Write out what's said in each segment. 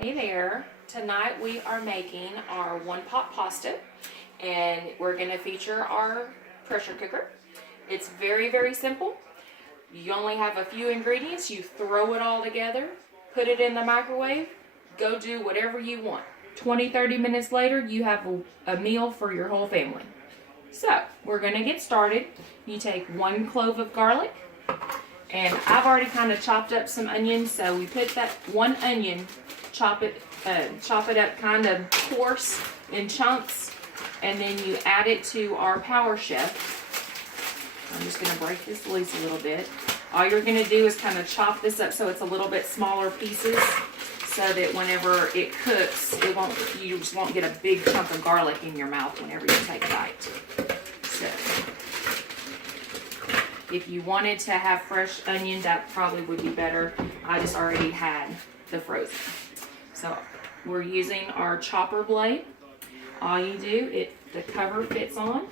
Hey there, tonight we are making our one pot pasta and we're going to feature our pressure cooker. It's very, very simple. You only have a few ingredients, you throw it all together, put it in the microwave, go do whatever you want. 20-30 minutes later, you have a meal for your whole family. So, we're going to get started. You take 1 clove of garlic, and I've already kind of chopped up some onions, so we put that 1 onion, chop it up kind of coarse in chunks, and then you add it to our Power Chef. I'm just going to break this loose a little bit. All you're going to do is kind of chop this up so it's a little bit smaller pieces, so that whenever it cooks, you just won't get a big chunk of garlic in your mouth whenever you take a bite. So, if you wanted to have fresh onion, that probably would be better. I just already had the frozen. So we're using our chopper blade. All you do, the cover fits on,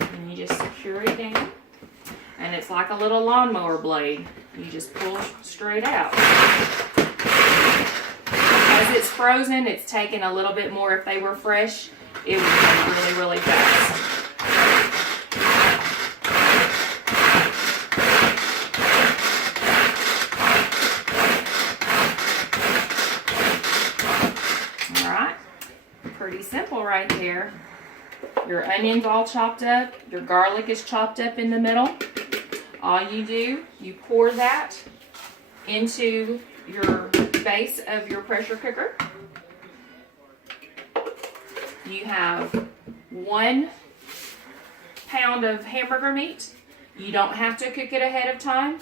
and you just secure it down. And it's like a little lawnmower blade. You just pull straight out. As it's frozen, it's taking a little bit more. If they were fresh, it would go really, really fast. Pretty simple right there. Your onion's all chopped up. Your garlic is chopped up in the middle. All you do, you pour that into your base of your pressure cooker. You have 1 pound of hamburger meat. You don't have to cook it ahead of time.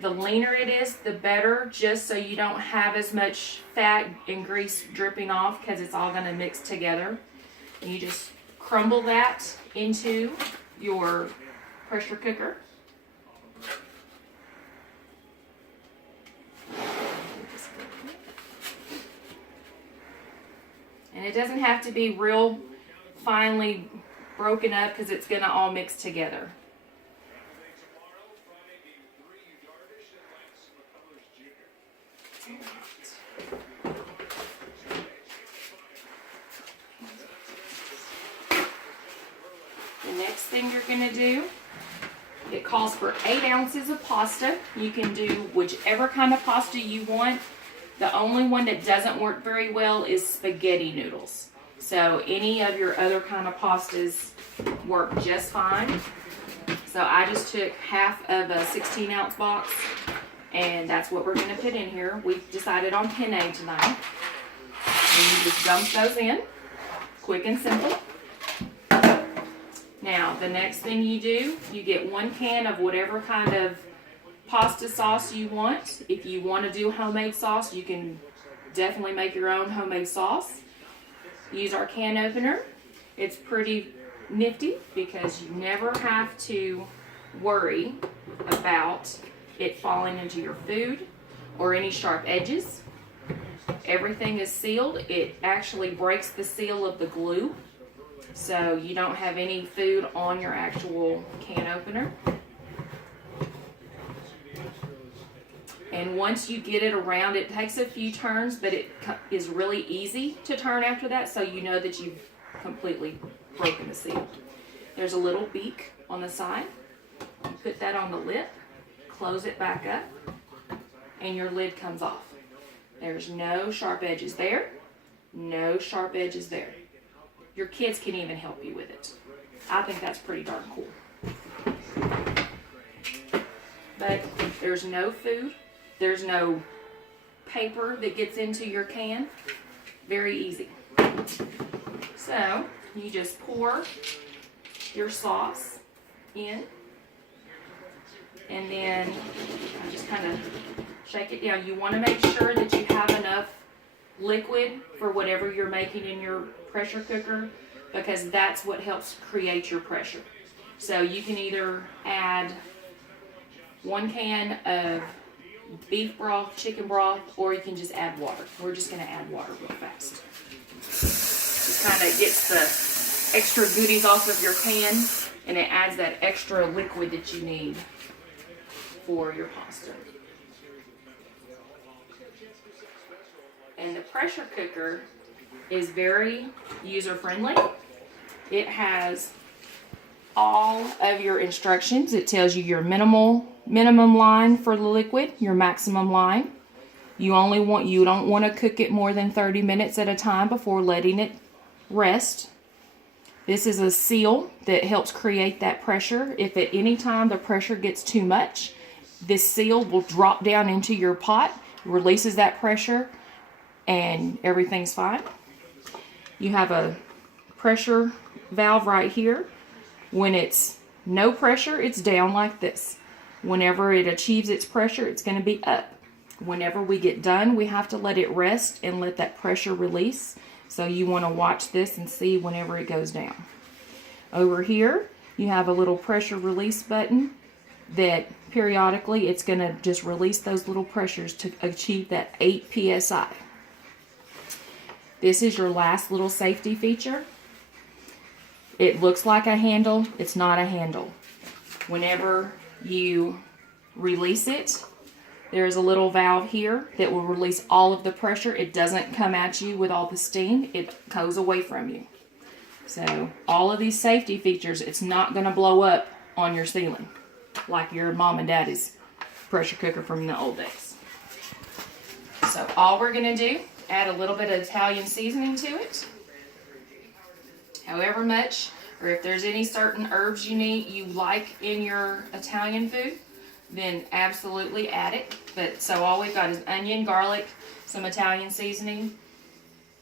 The leaner it is, the better, just so you don't have as much fat and grease dripping off, because it's all going to mix together. And you just crumble that into your pressure cooker. And it doesn't have to be real finely broken up, because it's going to all mix together. The next thing you're going to do, it calls for 8 ounces of pasta. You can do whichever kind of pasta you want. The only one that doesn't work very well is spaghetti noodles. So any of your other kind of pastas work just fine. So I just took half of a 16-ounce box, and that's what we're going to put in here. We've decided on penne tonight. And you just dump those in, quick and simple. Now, the next thing you do, you get 1 can of whatever kind of pasta sauce you want. If you want to do homemade sauce, you can definitely make your own homemade sauce. Use our can opener. It's pretty nifty because you never have to worry about it falling into your food or any sharp edges. Everything is sealed. It actually breaks the seal of the glue, so you don't have any food on your actual can opener. And once you get it around, it takes a few turns, but it is really easy to turn after that, so you know that you've completely broken the seal. There's a little beak on the side. You put that on the lip, close it back up, and your lid comes off. There's no sharp edges there, no sharp edges there. Your kids can even help you with it. I think that's pretty darn cool. But there's no food, there's no paper that gets into your can. Very easy. So you just pour your sauce in, and then just kind of shake it down. You want to make sure that you have enough liquid for whatever you're making in your pressure cooker, because that's what helps create your pressure. So you can either add 1 can of beef broth, chicken broth, or you can just add water. We're just going to add water real fast. Just kind of gets the extra goodies off of your pan, and it adds that extra liquid that you need for your pasta. And the pressure cooker is very user-friendly. It has all of your instructions. It tells you your minimum line for the liquid, your maximum line. You don't want to cook it more than 30 minutes at a time before letting it rest. This is a seal that helps create that pressure. If at any time the pressure gets too much, this seal will drop down into your pot, releases that pressure, and everything's fine. You have a pressure valve right here. When it's no pressure, it's down like this. Whenever it achieves its pressure, it's going to be up. Whenever we get done, we have to let it rest and let that pressure release. So you want to watch this and see whenever it goes down. Over here, you have a little pressure release button that periodically it's going to just release those little pressures to achieve that 8 psi. This is your last little safety feature. It looks like a handle. It's not a handle. Whenever you release it, there's a little valve here that will release all of the pressure. It doesn't come at you with all the steam. It goes away from you. So all of these safety features, it's not going to blow up on your ceiling like your mom and daddy's pressure cooker from the old days. So all we're going to do, add a little bit of Italian seasoning to it. However much, or if there's any certain herbs you like in your Italian food, then absolutely add it. But so all we've got is onion, garlic, some Italian seasoning,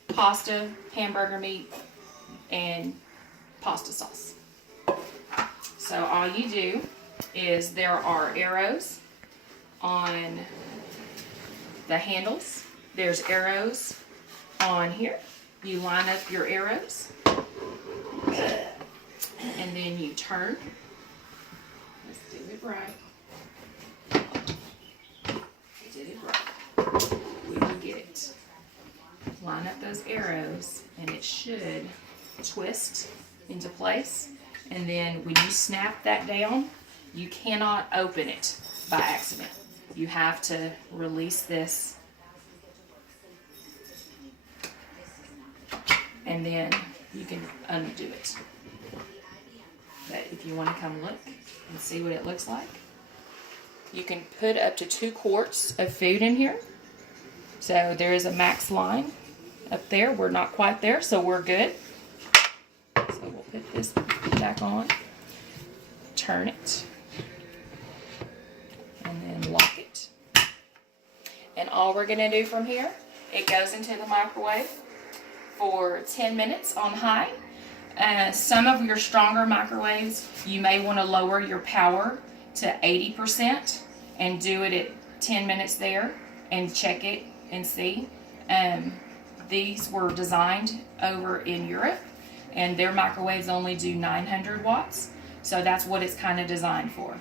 pasta, hamburger meat, and pasta sauce. So all you do is there are arrows on the handles. There's arrows on here. You line up your arrows and then you turn. Let's do it right. Did it right. We will get it. Line up those arrows and it should twist into place. And then when you snap that down, you cannot open it by accident. You have to release this and then you can undo it. But if you want to come look and see what it looks like, you can put up to 2 quarts of food in here. So there is a max line up there. We're not quite there, so we're good. So we'll put this back on, turn it, and then lock it. And all we're going to do from here, it goes into the microwave for 10 minutes on high. Some of your stronger microwaves, you may want to lower your power to 80% and do it at 10 minutes there and check it and see. These were designed over in Europe and their microwaves only do 900 watts. So that's what it's kind of designed for.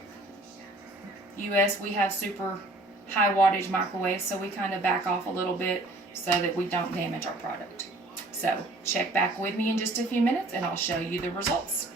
US, we have super high wattage microwaves, so we kind of back off a little bit so that we don't damage our product. So check back with me in just a few minutes and I'll show you the results.